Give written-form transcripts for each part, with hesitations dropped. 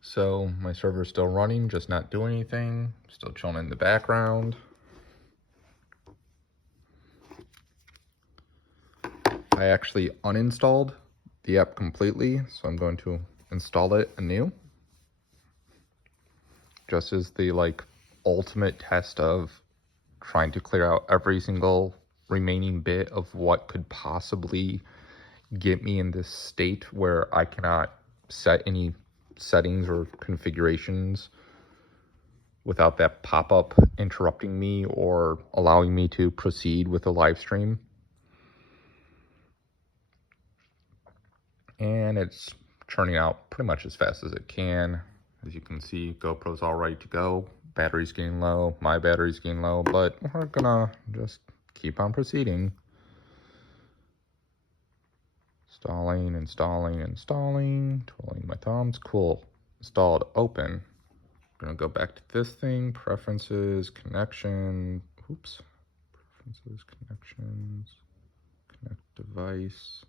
So my server's still running, just not doing anything, still chilling in the background. I actually uninstalled the app completely, so I'm going to install it anew. Just as the ultimate test of trying to clear out every single remaining bit of what could possibly get me in this state where I cannot set any settings or configurations without that pop-up interrupting me or allowing me to proceed with the live stream. And it's churning out pretty much as fast as it can. As you can see, GoPro's all ready to go. Battery's getting low, my battery's getting low, but we're gonna just keep on proceeding. Installing, twirling my thumbs. Cool. Installed, open. I'm gonna go back to this thing, preferences, connection. Oops. Preferences, connections, connect device,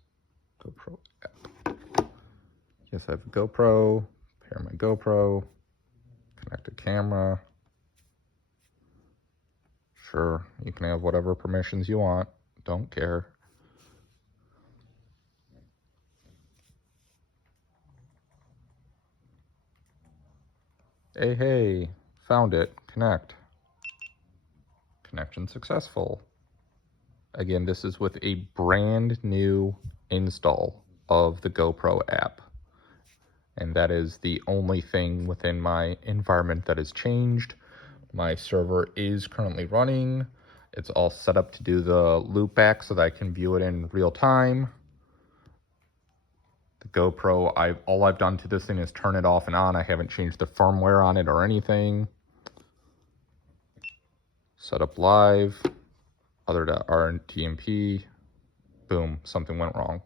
GoPro app. Yes, I have a GoPro. Pair my GoPro. Connect a camera. Sure, you can have whatever permissions you want. Don't care. Hey, found it. Connect. Connection successful. Again, this is with a brand new install of the GoPro app. And that is the only thing within my environment that has changed. My server is currently running. It's all set up to do the loopback so that I can view it in real time. The GoPro, all I've done to this thing is turn it off and on. I haven't changed the firmware on it or anything. Set up live, other RTMP, boom, something went wrong.